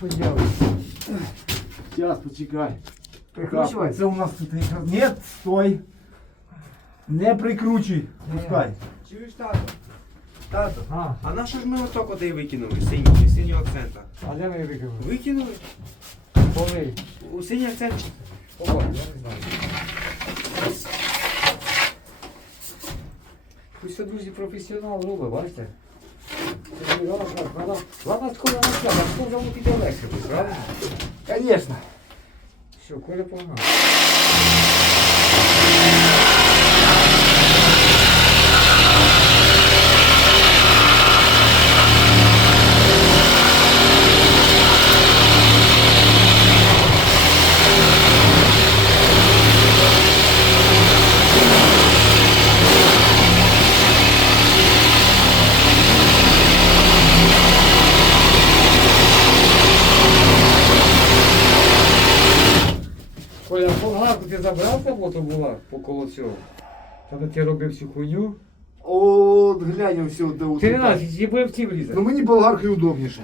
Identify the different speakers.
Speaker 1: Що делать?
Speaker 2: Зараз почекай.
Speaker 1: Прикручивать?
Speaker 2: Це у нас тут якраз. Ні, стой. Не прикручуй. Пускай.
Speaker 3: Чуєш, тато? Тато,
Speaker 1: А,
Speaker 3: а на що ж ми ото куди викинули? Синій, синього акцента.
Speaker 1: а де ми викинули?
Speaker 3: Викинули?
Speaker 1: Коли?
Speaker 3: У синій акцент.
Speaker 1: О, я не знаю. Ось це, друзі, професіонал робить, бачите? Вона скоро начала, а скоро вже піде електрику, правильно?
Speaker 2: Конечно.
Speaker 1: Все, Коля погнав. Болгарку ти забрав роботу була по цього? Та ти робив всю хуйню?
Speaker 2: От глянь все, де у
Speaker 1: Ти не нас, її буде в ті влізати.
Speaker 2: Ну мені болгарки удобніше.